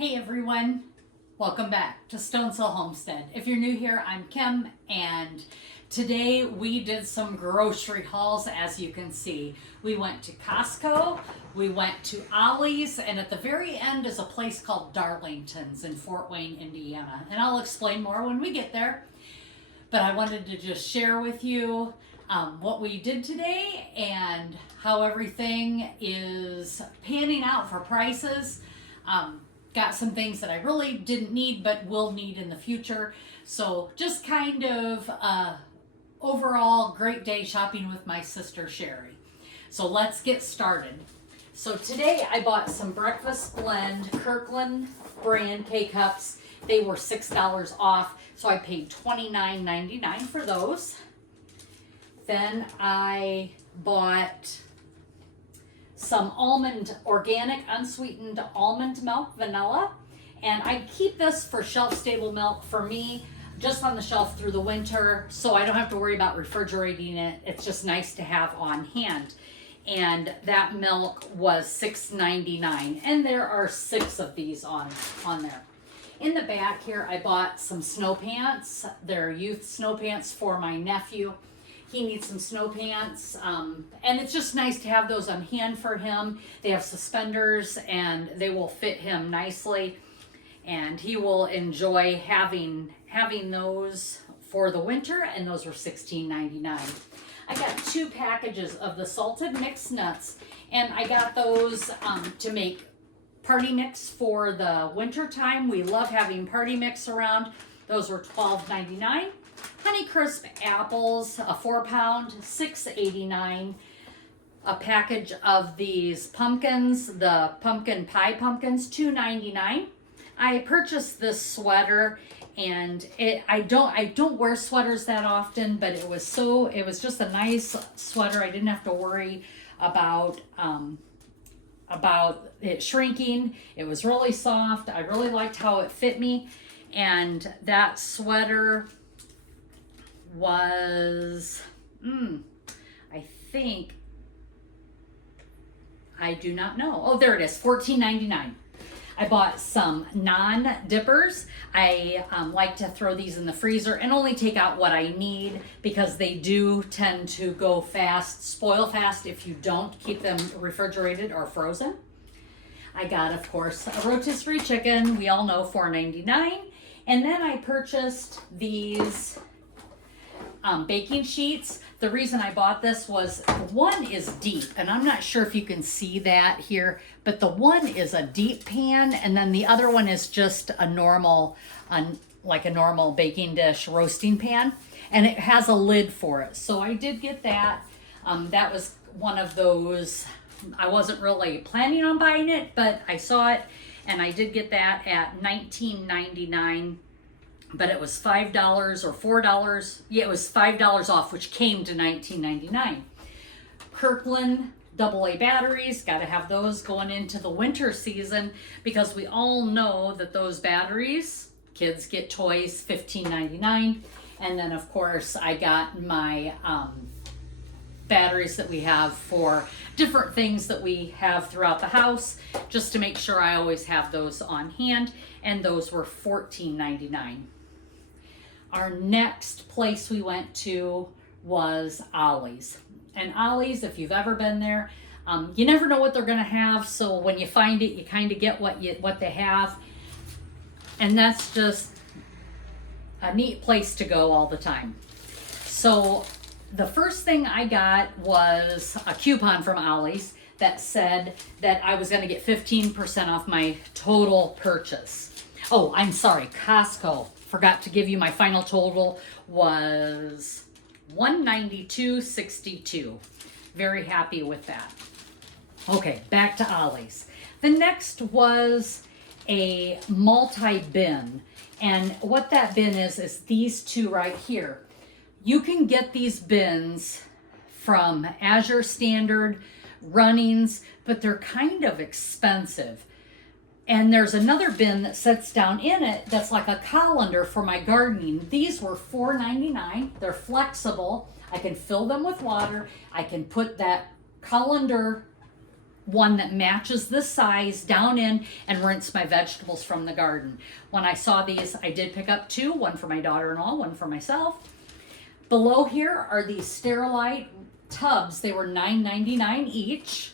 Hey everyone, welcome back to Stonesill Homestead. If you're new here, I'm Kim, and today we did some grocery hauls. As you can see, we went to Costco, we went to Ollie's, and at the very end is a place called Darlington's in Fort Wayne, Indiana. And I'll explain more when we get there, but I wanted to just share with you what we did today and how everything is panning out for prices. Got some things that I really didn't need but will need in the future. So just kind of overall great day shopping with my sister Sherry. So let's get started. So today I bought some breakfast blend Kirkland brand K-Cups. They were $6 off, so I paid $29.99 for those. Then I bought some organic unsweetened almond milk vanilla, and I keep this for shelf stable milk for me, just on the shelf through the winter, so I don't have to worry about refrigerating it. It's just nice to have on hand. And that milk was $6.99, and there are 6 of these on there. In the back here I bought some snow pants. They're youth snow pants for my nephew. He needs some snow pants, and it's just nice to have those on hand for him. They have suspenders and they will fit him nicely, and he will enjoy having those for the winter, and those were $16.99. I got 2 packages of the salted mixed nuts, and I got those to make party mix for the winter time. We love having party mix around. Those were $12.99. Honeycrisp apples, a 4-pound, $6.89. A package of these pumpkins, the pumpkin pie pumpkins, $2.99. I purchased this sweater, and I don't wear sweaters that often, but it was just a nice sweater. I didn't have to worry about it shrinking. It was really soft. I really liked how it fit me, and that sweater was I do not know. Oh, there it is, $14.99. I bought some non-dippers. I like to throw these in the freezer and only take out what I need, because they do tend to go fast, spoil fast if you don't keep them refrigerated or frozen. I got, of course, a rotisserie chicken. We all know $4.99. And then I purchased these baking sheets. The reason I bought this was one is deep, and I'm not sure if you can see that here, but the one is a deep pan, and then the other one is just a normal, like a normal baking dish roasting pan, and it has a lid for it. So I did get that. That was one of those, I wasn't really planning on buying it, but I saw it, and I did get that at $19.99. But it was $5 or $4. Yeah, it was $5 off, which came to $19.99. Kirkland AA batteries, got to have those going into the winter season, because we all know that those batteries, kids get toys, $15.99. And then, of course, I got my batteries that we have for different things that we have throughout the house, just to make sure I always have those on hand. And those were $14.99. Our next place we went to was Ollie's. And Ollie's, if you've ever been there, you never know what they're going to have. So when you find it, you kind of get what they have. And that's just a neat place to go all the time. So the first thing I got was a coupon from Ollie's that said that I was going to get 15% off my total purchase. Oh, I'm sorry, Costco. Forgot to give you my final total was $192.62. Very happy with that. Okay, back to Ollie's. The next was a multi-bin. And what that bin is these 2 right here. You can get these bins from Azure Standard, Runnings, but they're kind of expensive. And there's another bin that sits down in it that's like a colander for my gardening. These were $4.99. They're flexible. I can fill them with water. I can put that colander one that matches this size down in and rinse my vegetables from the garden. When I saw these, I did pick up two, one for my daughter-in-law, one for myself. Below here are these Sterilite tubs. They were $9.99 each.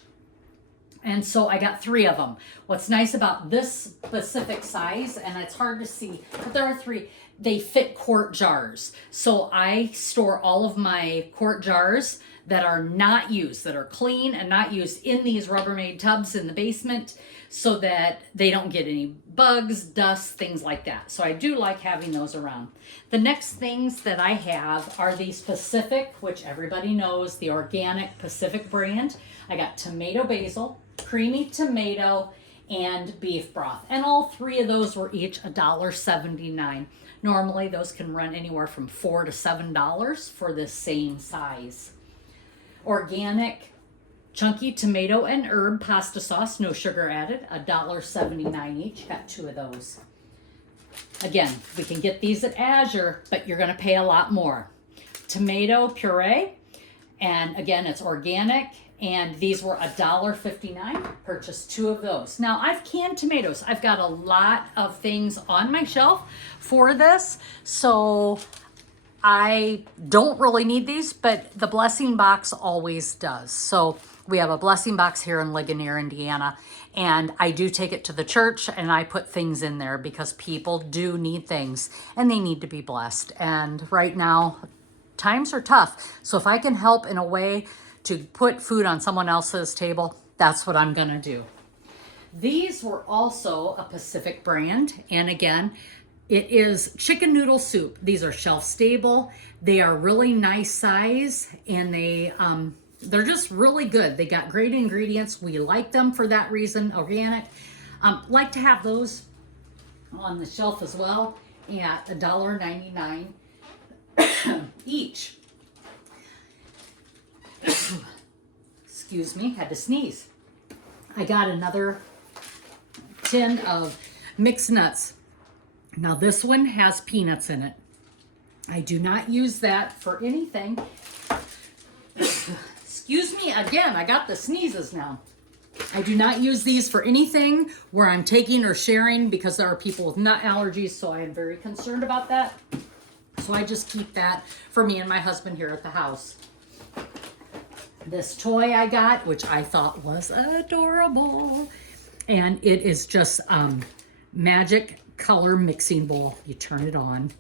And so I got three of them. What's nice about this specific size, and it's hard to see, but there are three, they fit quart jars. So I store all of my quart jars that are not used, that are clean and not used, in these Rubbermaid tubs in the basement so that they don't get any bugs, dust, things like that. So I do like having those around. The next things that I have are these Pacific, which everybody knows, the organic Pacific brand. I got tomato basil, creamy tomato, and beef broth. And all three of those were each $1.79. Normally those can run anywhere from $4 to $7 for the same size. Organic chunky tomato and herb pasta sauce, no sugar added, $1.79 each. Got two of those. Again, we can get these at Azure, but you're going to pay a lot more. Tomato puree, and again, it's organic, and these were $1.59. Purchased two of those. Now, I've canned tomatoes. I've got a lot of things on my shelf for this, so I don't really need these, but the blessing box always does. So we have a blessing box here in Ligonier, Indiana, and I do take it to the church and I put things in there because people do need things and they need to be blessed. And right now, times are tough. So if I can help in a way to put food on someone else's table, that's what I'm gonna do. These were also a Pacific brand, and again, it is chicken noodle soup. These are shelf stable. They are really nice size, and they're just really good. They got great ingredients. We like them for that reason. Organic. Like to have those on the shelf as well at $1.99 each. Excuse me, had to sneeze. I got another tin of mixed nuts. Now this one has peanuts in it. I do not use that for anything. Excuse me again, I got the sneezes now. I do not use these for anything where I'm taking or sharing because there are people with nut allergies, so I am very concerned about that. So I just keep that for me and my husband here at the house. This toy I got, which I thought was adorable, and it is just magic color mixing bowl. You turn it on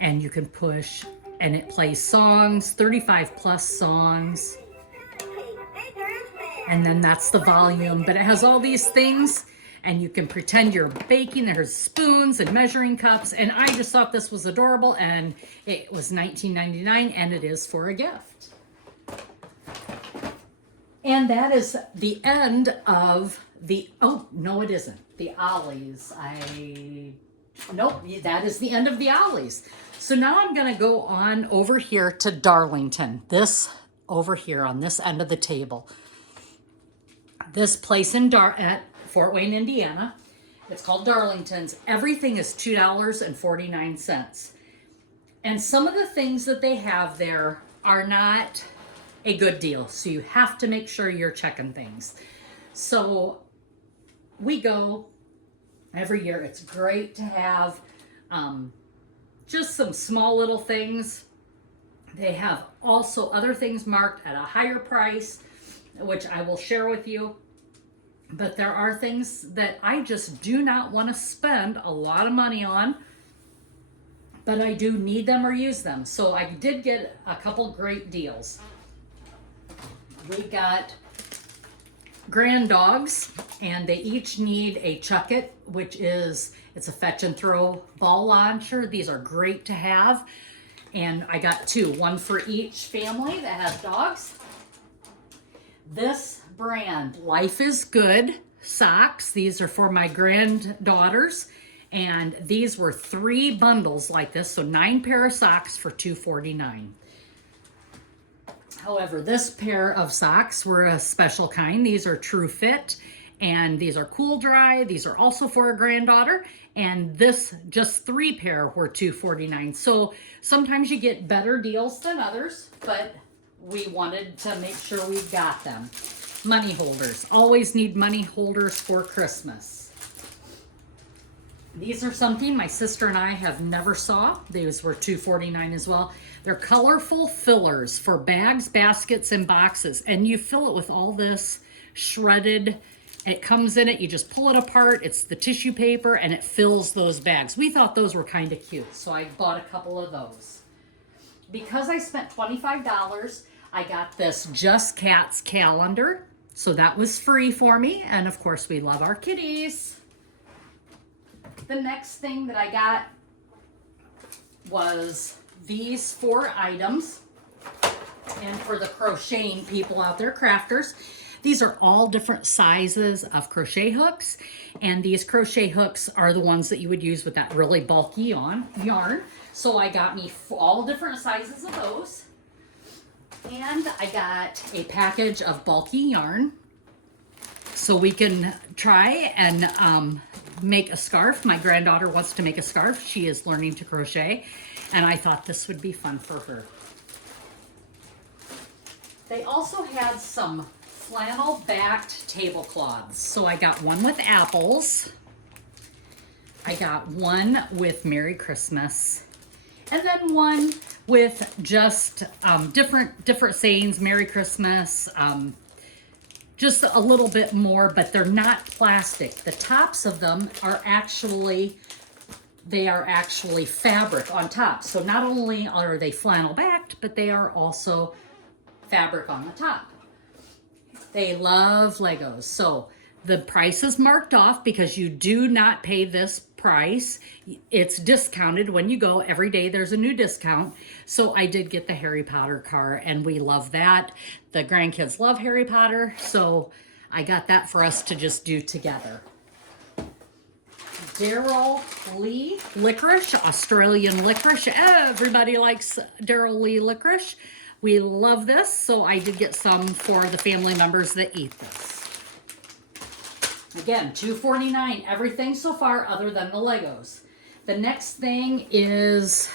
and you can push and it plays songs, 35 plus songs, and then that's the volume. But it has all these things and you can pretend you're baking. There's spoons and measuring cups, and I just thought this was adorable, and it was $19.99, and it is for a gift. And that is the end of the, oh, no, it isn't. The Ollies. Nope, that is the end of the Ollies. So now I'm going to go on over here to Darlington. This over here on this end of the table. This place at Fort Wayne, Indiana. It's called Darlington's. Everything is $2.49. And some of the things that they have there are not a good deal. So you have to make sure you're checking things. So we go every year. It's great to have just some small little things. They have also other things marked at a higher price, which I will share with you. But there are things that I just do not want to spend a lot of money on, but I do need them or use them. So I did get a couple great deals. We got grand dogs, and they each need a chuck it, which is, it's a fetch and throw ball launcher. These are great to have. And I got two, one for each family that has dogs. This brand, Life is Good socks. These are for my granddaughters. And these were 3 bundles like this. So 9 pair of socks for $2.49. However, this pair of socks were a special kind. These are True Fit, and these are cool dry. These are also for a granddaughter, and this just 3 pair were $2.49. So sometimes you get better deals than others, but we wanted to make sure we got them. Money holders. Always need money holders for Christmas. These are something my sister and I have never saw. These were $2.49 as well. They're colorful fillers for bags, baskets, and boxes. And you fill it with all this shredded. It comes in it. You just pull it apart. It's the tissue paper, and it fills those bags. We thought those were kind of cute, so I bought a couple of those. Because I spent $25, I got this Just Cats calendar. So that was free for me. And of course, we love our kitties. The next thing that I got was these 4 items. And for the crocheting people out there, crafters, these are all different sizes of crochet hooks. And these crochet hooks are the ones that you would use with that really bulky yarn. So I got me all different sizes of those. And I got a package of bulky yarn so we can try and make a scarf. My granddaughter wants to make a scarf. She is learning to crochet, and I thought this would be fun for her. They also had some flannel backed tablecloths. So I got one with apples. I got one with Merry Christmas. And then one with just different sayings, Merry Christmas, just a little bit more, but they're not plastic. The tops of them are actually fabric on top. So not only are they flannel backed, but they are also fabric on the top. They love Legos. So the price is marked off because you do not pay this price. It's discounted when you go. Every day there's a new discount. So I did get the Harry Potter car, and we love that. The grandkids love Harry Potter, so I got that for us to just do together. Darryl Lee licorice, Australian licorice. Everybody likes Darryl Lee licorice. We love this, so I did get some for the family members that eat this. Again, $2.49, everything so far other than the Legos. The next thing is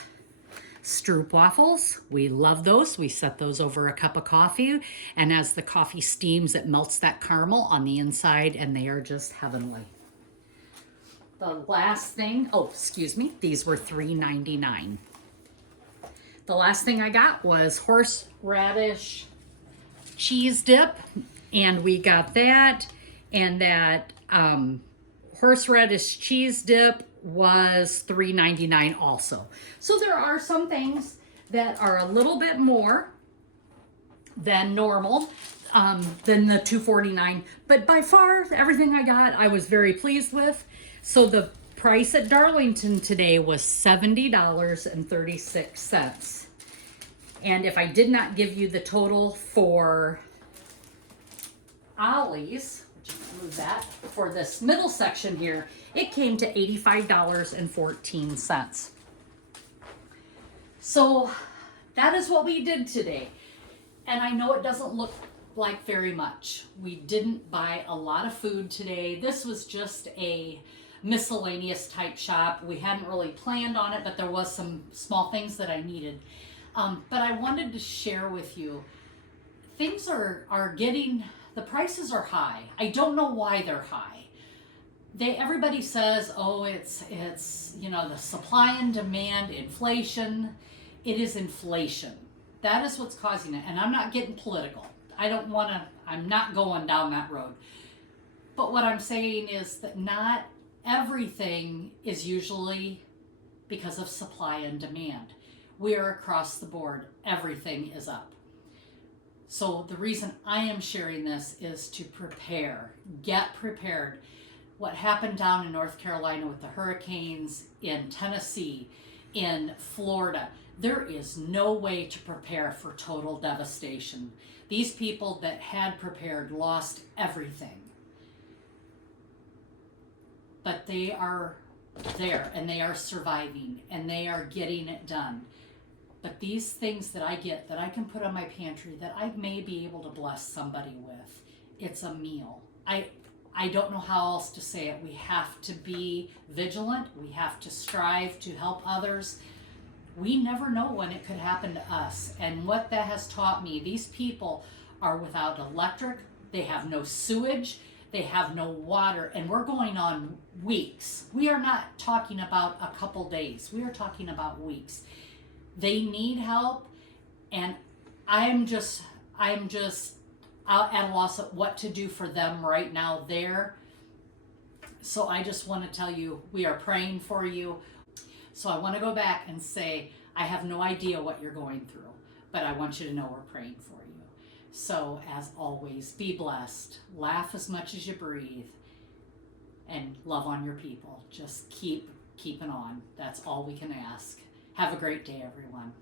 Stroop waffles. We love those. We set those over a cup of coffee, and as the coffee steams, it melts that caramel on the inside, and they are just heavenly. The last thing, these were $3.99. The last thing I got was horseradish cheese dip, and we got that. And that horseradish cheese dip was $3.99 also. So there are some things that are a little bit more than normal, than the $2.49. But by far, everything I got, I was very pleased with. So the price at Darlington today was $70.36. And if I did not give you the total for Ollie's, move that, for this middle section here, it came to $85.14. So that is what we did today. And I know it doesn't look like very much. We didn't buy a lot of food today. This was just a miscellaneous type shop. We hadn't really planned on it, but there was some small things that I needed. But I wanted to share with you, things are getting, the prices are high. I don't know why they're high. Everybody says, oh, it's the supply and demand, inflation. It is inflation. That is what's causing it. And I'm not getting political. I'm not going down that road. But what I'm saying is that not everything is usually because of supply and demand. We are across the board. Everything is up. So the reason I am sharing this is to prepare, get prepared. What happened down in North Carolina with the hurricanes, in Tennessee, in Florida, there is no way to prepare for total devastation. These people that had prepared lost everything. But they are there, and they are surviving, and they are getting it done. But these things that I get, that I can put on my pantry, that I may be able to bless somebody with, it's a meal. I don't know how else to say it. We have to be vigilant. We have to strive to help others. We never know when it could happen to us. And what that has taught me, these people are without electric, They have no sewage. They have no water. And we're going on weeks. We are not talking about a couple days. We are talking about weeks. They need help. And I'm just out at a loss of what to do for them right now there. So I just want to tell you, we are praying for you. So I want to go back and say, I have no idea what you're going through, but I want you to know we're praying for you. So as always, be blessed. Laugh as much as you breathe, and love on your people. Just keep keeping on. That's all we can ask. Have a great day, everyone.